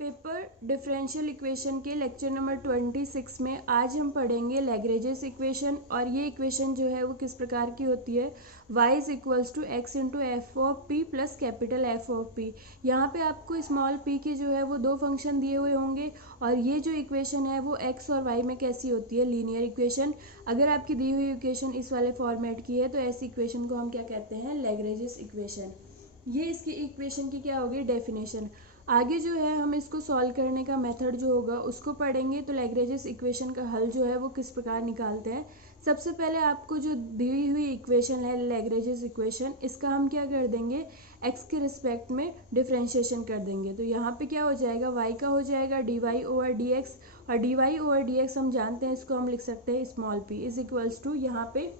Paper differential equation के lecture number 26 में आज हम पढ़ेंगे लैग्रेंजेस इक्वेशन। और ये इक्वेशन जो है वो किस प्रकार की होती है, y is equals to x into f of p plus capital f of p. यहाँ पे आपको स्मॉल p के जो है वो दो फंक्शन दिए हुए होंगे और ये जो इक्वेशन है वो x और y में कैसी होती है, लीनियर इक्वेशन। अगर आपकी दी हुई इक्वेशन इस वाले फॉर्मेट की है तो ऐसी इक्वेशन को हम क्या कहते हैं, लैग्रेंजेस इक्वेशन। ये इसकी इक्वेशन की क्या होगी, डेफिनेशन। आगे जो है हम इसको सॉल्व करने का मेथड जो होगा उसको पढ़ेंगे। तो लैग्रेंजेस इक्वेशन का हल जो है वो किस प्रकार निकालते हैं। सबसे पहले आपको जो दी हुई इक्वेशन है लैग्रेंजेस इक्वेशन, इसका हम क्या कर देंगे, x के रिस्पेक्ट में डिफरेंशिएशन कर देंगे। तो यहाँ पे क्या हो जाएगा, y का हो जाएगा dy ओवर dx, और dy ओवर dx हम जानते हैं, इसको हम लिख सकते हैं small p is equals to, यहाँ पे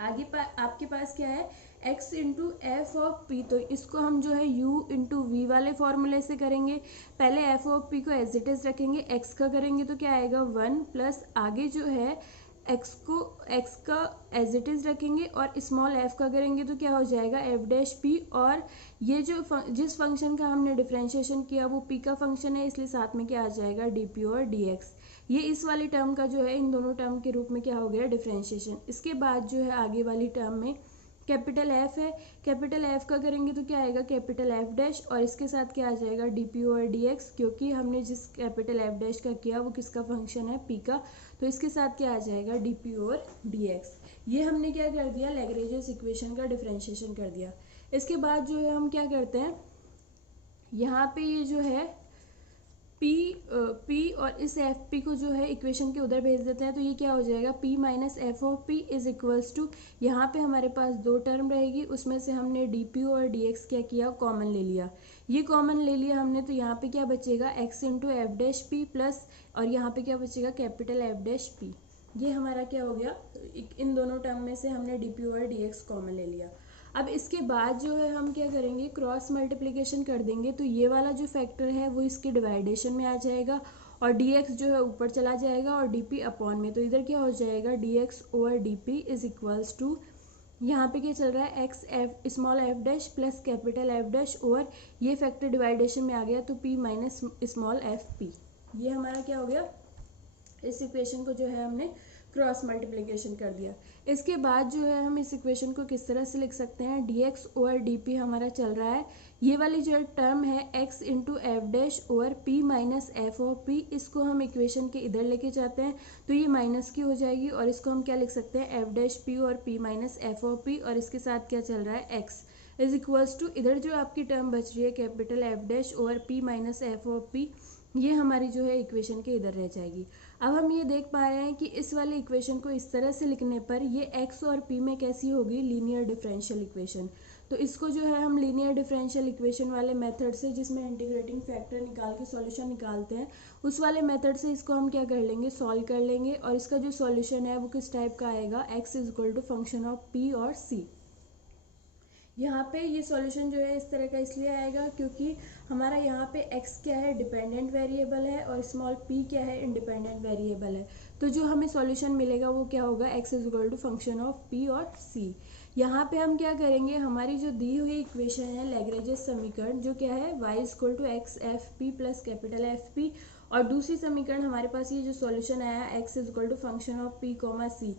आगे आपके पास क्या है, x into f of p. तो इसको हम जो है u इंटू वी वाले फॉर्मूले से करेंगे। पहले एफ ऑफ पी को एज इट इज रखेंगे, x का करेंगे तो क्या आएगा 1 प्लस आगे जो है x का एज इट इज रखेंगे और स्मॉल f का करेंगे तो क्या हो जाएगा एफ डैश पी। और ये जो जिस फंक्शन का हमने डिफरेंशिएशन किया वो p का फंक्शन है, इसलिए साथ में क्या आ जाएगा dp और dx। ये इस वाली टर्म का जो है इन दोनों टर्म के रूप में क्या हो गया, डिफरेंशिएशन। इसके बाद जो है आगे वाली टर्म में कैपिटल एफ है, कैपिटल एफ का करेंगे तो क्या आएगा कैपिटल एफ डैश, और इसके साथ क्या आ जाएगा डीपी ओवर डीएक्स, क्योंकि हमने जिस कैपिटल एफ डैश का किया वो किसका फंक्शन है, पी का। तो इसके साथ क्या आ जाएगा डीपी ओवर डीएक्स। ये हमने क्या कर दिया, लैग्रेंजेस इक्वेशन का डिफरेंशिएशन कर दिया। इसके बाद जो है हम क्या करते हैं, यहाँ पे ये जो है P और इस एफ पी को जो है इक्वेशन के उधर भेज देते हैं। तो ये क्या हो जाएगा, P minus f of p is equals to, यहाँ पे हमारे पास दो टर्म रहेगी, उसमें से हमने डी पी और डी एक्स क्या किया, कॉमन ले लिया। ये कॉमन ले लिया हमने, तो यहाँ पे क्या बचेगा x into F dash P plus, और यहाँ पे क्या बचेगा कैपिटल एफ डैश पी। ये हमारा क्या हो गया, इन दोनों टर्म में से हमने डी पी और डी एक्स कॉमन ले लिया। अब इसके बाद जो है हम क्या करेंगे, क्रॉस मल्टीप्लिकेशन कर देंगे। तो ये वाला जो फैक्टर है वो इसके डिवाइडेशन में आ जाएगा और dx जो है ऊपर चला जाएगा और dp अपॉन में। तो इधर क्या हो जाएगा, dx over dp is equals to, यहाँ पे क्या चल रहा है x f small f dash plus capital f dash over, ये फैक्टर डिवाइडेशन में आ गया तो p minus small f p. ये हमारा क्या हो गया, इस इक्वेशन को जो है हमने क्रॉस मल्टीप्लिकेशन कर दिया। इसके बाद जो है हम इस इक्वेशन को किस तरह से लिख सकते हैं, dx ओवर dp हमारा चल रहा है, ये वाली जो टर्म है x into F dash over p minus f of p, इसको हम इक्वेशन के इधर लेके जाते हैं तो ये माइनस की हो जाएगी और इसको हम क्या लिख सकते हैं, एफ डैश p और p minus f of p, और इसके साथ क्या चल रहा है x इज इक्वल्स टू, इधर जो आपकी टर्म बच रही है capital f dash over p minus f of p, ये हमारी जो है इक्वेशन के इधर रह जाएगी। अब हम ये देख पा रहे हैं कि इस वाले इक्वेशन को इस तरह से लिखने पर ये x और p में कैसी होगी, लीनियर डिफरेंशियल इक्वेशन। तो इसको जो है हम लीनियर डिफरेंशियल इक्वेशन वाले मेथड से, जिसमें इंटीग्रेटिंग फैक्टर निकाल के सॉल्यूशन निकालते हैं, उस वाले मेथड से इसको हम क्या कर लेंगे, सॉल्व कर लेंगे। और इसका जो सॉल्यूशन है वो किस टाइप का आएगा, x is equal to function of p और c। यहाँ पे ये सॉल्यूशन जो है इस तरह का इसलिए आएगा क्योंकि हमारा यहाँ पे x क्या है, डिपेंडेंट वेरिएबल है, और स्मॉल p क्या है, इंडिपेंडेंट वेरिएबल है। तो जो हमें सॉल्यूशन मिलेगा वो क्या होगा, x is equal to function of p और c। यहाँ पे हम क्या करेंगे, हमारी जो दी हुई इक्वेशन है लैग्रेंजेस समीकरण, जो क्या है y is equal to x f p plus capital f p, और दूसरी समीकरण हमारे पास ये जो सॉल्यूशन आया x is equal to function of p comma c।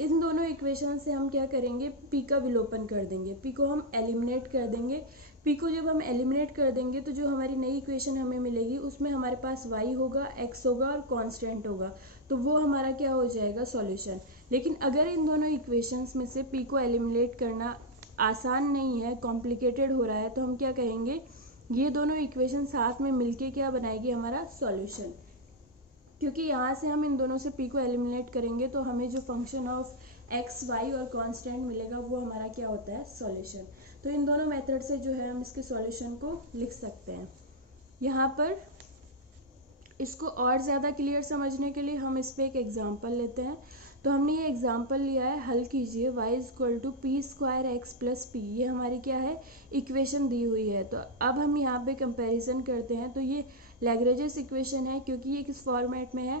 इन दोनों इक्वेशन से हम क्या करेंगे, p का विलोपन कर देंगे, p को हम एलिमिनेट कर देंगे। p को जब हम एलिमिनेट कर देंगे तो जो हमारी नई इक्वेशन हमें मिलेगी उसमें हमारे पास y होगा, x होगा और कांस्टेंट होगा, तो वो हमारा क्या हो जाएगा, सॉल्यूशन। लेकिन अगर इन दोनों इक्वेशंस में से p को एलिमिनेट करना आसान नहीं है, कॉम्प्लिकेटेड हो रहा है, तो हम क्या कहेंगे, ये दोनों इक्वेशन साथ में मिलके क्या बनाएगी, हमारा सॉल्यूशन। क्योंकि यहाँ से हम इन दोनों से p को एलिमिनेट करेंगे तो हमें जो फंक्शन ऑफ x, y और कांस्टेंट मिलेगा वो हमारा क्या होता है, सॉल्यूशन। तो इन दोनों मेथड से जो है हम इसके सॉल्यूशन को लिख सकते हैं। यहाँ पर इसको और ज़्यादा क्लियर समझने के लिए हम इस पर एक एग्जाम्पल लेते हैं। तो हमने ये एग्जाम्पल लिया है, हल कीजिए y is equal to p square x plus p, ये हमारी क्या है, इक्वेशन दी हुई है। तो अब हम यहाँ पे कंपैरिजन करते हैं, तो ये लैग्रेंजेस इक्वेशन है क्योंकि ये किस फॉर्मेट में है,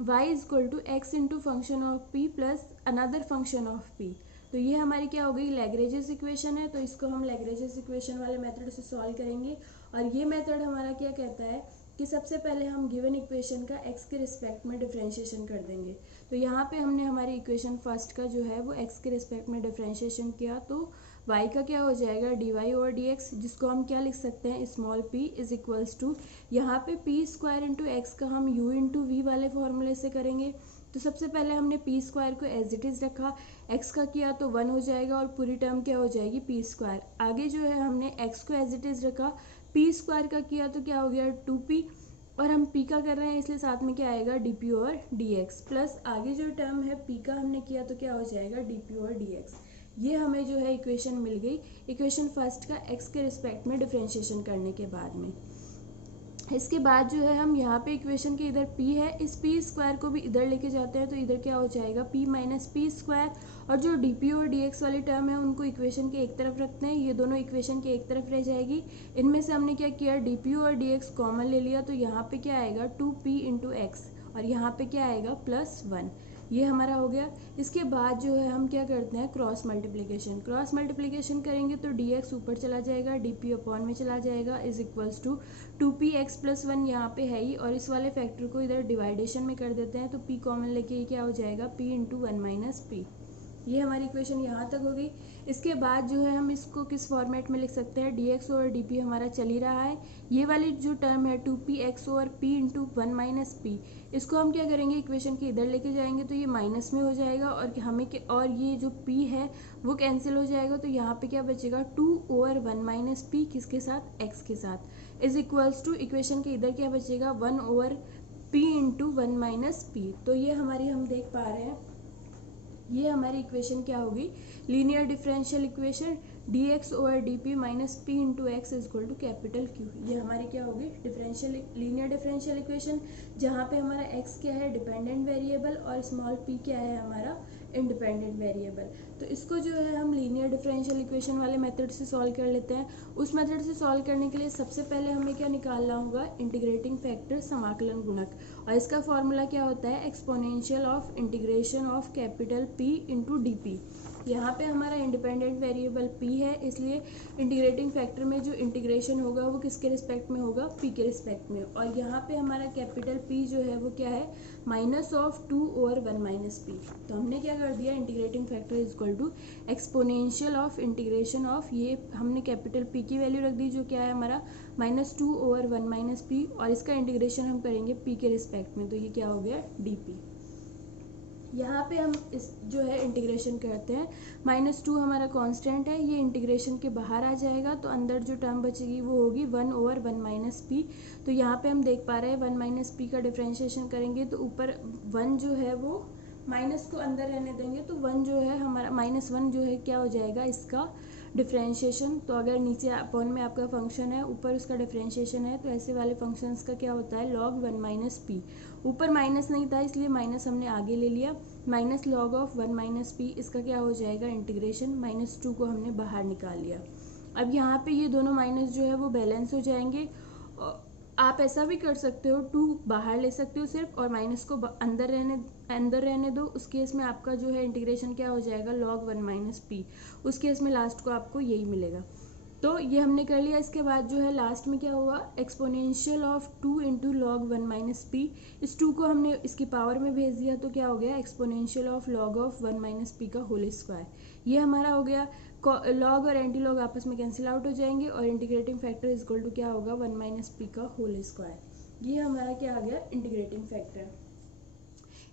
y is equal to x into function of p plus another function of p। तो ये हमारी क्या हो गई, लैग्रेंजेस इक्वेशन है, तो इसको हम लैग्रेंजेस इक्वेशन वाले मेथड से सॉल्व करेंगे। और ये मेथड हमारा क्या कहता है कि सबसे पहले हम गिवन इक्वेशन का x के रिस्पेक्ट में डिफरेंशिएशन कर देंगे। तो यहाँ पे हमने हमारी इक्वेशन फर्स्ट का जो है वो x के रिस्पेक्ट में डिफरेंशिएशन किया, तो y का क्या हो जाएगा dy ओवर dx, जिसको हम क्या लिख सकते हैं small p is equals to, यहाँ पे p स्क्वायर इंटू एक्स का हम u इंटू वी वाले फॉर्मूले से करेंगे। तो सबसे पहले हमने पी स्क्वायर को एज इट इज़ रखा, एक्स का किया तो 1 हो जाएगा और पूरी टर्म क्या हो जाएगी पी स्क्वायर। आगे जो है हमने एक्स को एज इट इज़ रखा, पी स्क्वायर का किया तो क्या हो गया 2p, और हम p का कर रहे हैं इसलिए साथ में क्या आएगा dp ओवर dx, प्लस आगे जो टर्म है p का हमने किया तो क्या हो जाएगा dp ओवर dx। ये हमें जो है इक्वेशन मिल गई इक्वेशन फर्स्ट का x के रिस्पेक्ट में डिफरेंशिएशन करने के बाद में। इसके बाद जो है हम यहाँ पे इक्वेशन के इधर p है, इस p स्क्वायर को भी इधर लेके जाते हैं तो इधर क्या हो जाएगा p माइनस पी स्क्वायर, और जो dp और dx वाली टर्म है उनको इक्वेशन के एक तरफ रखते हैं, ये दोनों इक्वेशन के एक तरफ रह जाएगी। इनमें से हमने क्या किया dp और dx कॉमन ले लिया, तो यहाँ पे क्या आएगा 2p इंटू एक्स, और यहाँ पे क्या आएगा +1, ये हमारा हो गया। इसके बाद जो है हम क्या करते हैं क्रॉस मल्टीप्लिकेशन करेंगे तो dx ऊपर चला जाएगा, dp अपॉन में चला जाएगा इज इक्वल्स टू 2px+1 यहाँ पे है ही, और इस वाले फैक्टर को इधर डिवाइडेशन में कर देते हैं तो p कॉमन लेके ये क्या हो जाएगा p इंटू 1 माइनस पी। ये हमारी इक्वेशन यहाँ तक हो गई। इसके बाद जो है हम इसको किस फॉर्मेट में लिख सकते हैं dx ओवर dp हमारा चल ही रहा है, ये वाली जो टर्म है 2px over p into 1 minus P, इसको हम क्या करेंगे इक्वेशन के इधर लेके जाएंगे तो ये माइनस में हो जाएगा, और हमें और ये जो p है वो कैंसिल हो जाएगा, तो यहाँ पे क्या बचेगा 2 ओवर 1 माइनस पी किसके साथ x के साथ, इज इक्वल्स टू इक्वेशन के इधर क्या बचेगा 1 over p into 1 minus p. तो ये हमारी हम देख पा रहे हैं ये हमारी इक्वेशन क्या होगी linear differential equation dx over dp minus p into x is equal to capital Q। ये हमारी क्या होगी लीनियर डिफरेंशियल इक्वेशन, जहाँ पे हमारा x क्या है डिपेंडेंट वेरिएबल और स्मॉल p क्या है हमारा इंडिपेंडेंट वेरिएबल। तो इसको जो है हम लीनियर डिफरेंशियल इक्वेशन वाले मेथड से सॉल्व कर लेते हैं। उस मेथड से सॉल्व करने के लिए सबसे पहले हमें क्या निकालना होगा इंटीग्रेटिंग फैक्टर समाकलन गुणक, और इसका फॉर्मूला क्या होता है exponential of integration of capital P into D P. यहाँ पे हमारा इंडिपेंडेंट वेरिएबल p है, इसलिए इंटीग्रेटिंग फैक्टर में जो इंटीग्रेशन होगा वो किसके रिस्पेक्ट में होगा p के रिस्पेक्ट में, और यहाँ पे हमारा कैपिटल P जो है वो क्या है minus of 2 over 1 minus p. तो हमने क्या कर दिया integrating factor is equal to exponential of integration of, ये हमने कैपिटल P की वैल्यू रख दी जो क्या है हमारा -2 ओवर 1 माइनस पी, और इसका इंटीग्रेशन हम करेंगे p के रिस्पेक्ट में, तो ये क्या हो गया dp। यहाँ पे हम इस जो है इंटीग्रेशन करते हैं -2 हमारा कांस्टेंट है, ये इंटीग्रेशन के बाहर आ जाएगा तो अंदर जो टर्म बचेगी वो होगी 1 ओवर 1 माइनस पी। तो यहाँ पे हम देख पा रहे हैं 1 माइनस पी का डिफरेंशिएशन करेंगे तो ऊपर 1 जो है वो माइनस को अंदर रहने देंगे तो 1 जो है हमारा -1 जो है क्या हो जाएगा इसका डिफरेंशिएशन। तो अगर नीचे अपॉन में आपका फंक्शन है ऊपर उसका डिफरेंशिएशन है तो ऐसे वाले फंक्शंस का क्या होता है log 1 माइनस पी। ऊपर माइनस नहीं था इसलिए माइनस हमने आगे ले लिया, minus log of 1 minus P, इसका क्या हो जाएगा इंटीग्रेशन -2 को हमने बाहर निकाल लिया। अब यहाँ पे ये दोनों माइनस जो है वो बैलेंस हो जाएंगे। आप ऐसा भी कर सकते हो 2 बाहर ले सकते हो सिर्फ और माइनस को अंदर रहने दो, उस केस में आपका जो है इंटीग्रेशन क्या हो जाएगा log 1 माइनस पी, उस केस में लास्ट को आपको यही मिलेगा। तो ये हमने कर लिया। इसके बाद जो है लास्ट में क्या हुआ exponential of 2 into log 1 minus P, इस 2 को हमने इसकी पावर में भेज दिया तो क्या हो गया exponential of log of 1 minus p का होल स्क्वायर, ये हमारा हो गया। लॉग और एंटी लॉग आपस में कैंसिल आउट हो जाएंगे और integrating factor is equal to क्या होगा 1 माइनस पी का होल स्क्वायर। ये हमारा क्या आ गया इंटीग्रेटिंग फैक्टर।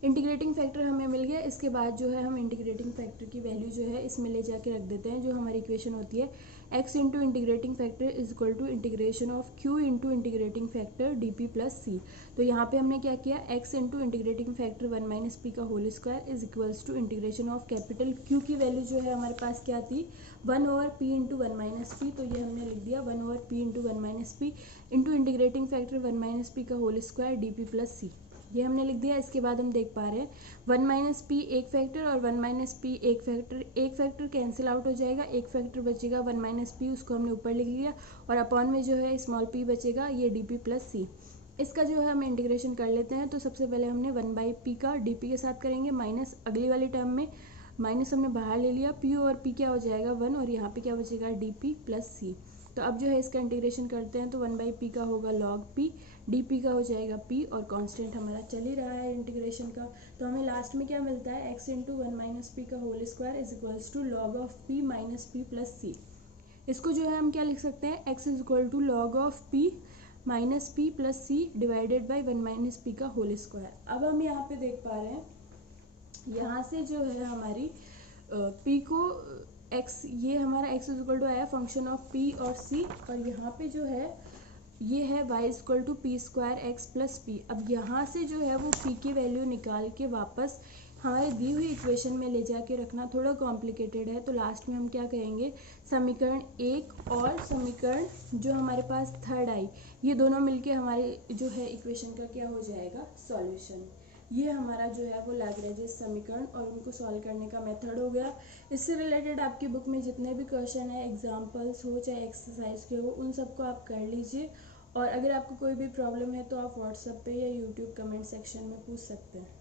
इंटीग्रेटिंग फैक्टर हमें मिल गया। इसके बाद जो है हम इंटीग्रेटिंग फैक्टर की वैल्यू जो है इसमें ले जाके रख देते हैं, जो हमारी इक्वेशन होती है x into integrating factor is equal to integration of q into integrating factor dp plus c। तो यहाँ पे हमने क्या किया x into integrating factor 1 minus p का whole square is equals to integration of capital q की value जो है हमारे पास क्या थी 1 over p into 1 minus p, तो ये हमने लिख दिया 1 over p into 1 minus p into integrating factor 1 minus p का whole square dp plus c, ये हमने लिख दिया। इसके बाद हम देख पा रहे हैं 1 माइनस पी एक फैक्टर और 1 माइनस पी एक फैक्टर कैंसिल आउट हो जाएगा, एक फैक्टर बचेगा 1 माइनस पी, उसको हमने ऊपर लिख लिया और अपॉन में जो है स्मॉल p बचेगा ये dp प्लस सी। इसका जो है हम इंटीग्रेशन कर लेते हैं। तो सबसे पहले हमने 1/p का dp के साथ करेंगे माइनस अगली वाली टर्म में माइनस हमने बाहर ले लिया, p और p क्या हो जाएगा 1 और यहाँ पे क्या बचेगा dp प्लस सी। तो अब जो है इसका इंटीग्रेशन करते हैं तो 1/p का होगा log p, dp का हो जाएगा p और कांस्टेंट हमारा चल ही रहा है इंटीग्रेशन का। तो हमें लास्ट में क्या मिलता है, x इंटू 1 - p का whole square is equals to log of p minus p plus c। इसको जो है हम क्या लिख सकते हैं, x is equal to log of p minus p plus c divided by 1 - p का होल स्क्वायर। अब हम यहाँ पे देख पा रहे हैं, यहाँ से जो है हमारी p को x, ये हमारा x इज इक्वल टू आया फंक्शन ऑफ p और c, और यहाँ पे जो है ये है y is equal to p square x plus p. अब यहाँ से जो है वो p की वैल्यू निकाल के वापस हमारे दी हुई इक्वेशन में ले जाके रखना थोड़ा कॉम्प्लिकेटेड है। तो लास्ट में हम क्या कहेंगे, समीकरण 1 और समीकरण जो हमारे पास थर्ड आई, ये दोनों मिलके हमारे जो है इक्वेशन का क्या हो जाएगा, सॉल्यूशन। ये हमारा जो है वो लैग्रेंज समीकरण और उनको सॉल्व करने का मेथड हो गया। इससे रिलेटेड आपकी बुक में जितने भी क्वेश्चन है, एग्जाम्पल्स हो चाहे एक्सरसाइज के हो, उन सबको आप कर लीजिए। और अगर आपको कोई भी प्रॉब्लम है तो आप व्हाट्सएप पे या यूट्यूब कमेंट सेक्शन में पूछ सकते हैं।